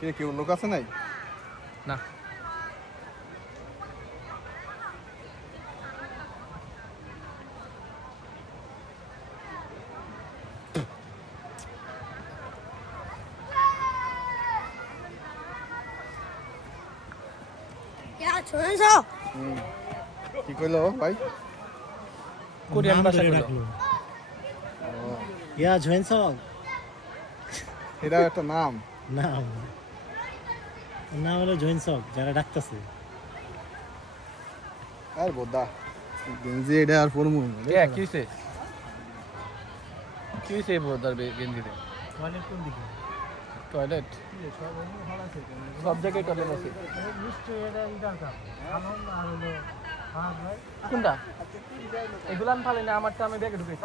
কে কেউ লোক আছে নাই? না কি কইলো ভাই? কোরিয়ান ভাষা কইলো ইয়া জয়েনসং এটা একটা নাম। নাম নাম হলো জয়েনসং, যারা ডাকতেছে। আর বোদা গেঞ্জি এটা আর পরমু কে কিছে কিছে বোদার গেঞ্জিতে টয়লেট কোন দিকে? টয়লেট সব জায়গায় টয়লেট আছে। নিশ্চয়ই এটা ইদার কাপ আলম আর হলো ফাহাদ ভাই। কোনটা এগুলান ফালে না আমারটা আমি ব্যাগে ঢুকেছি।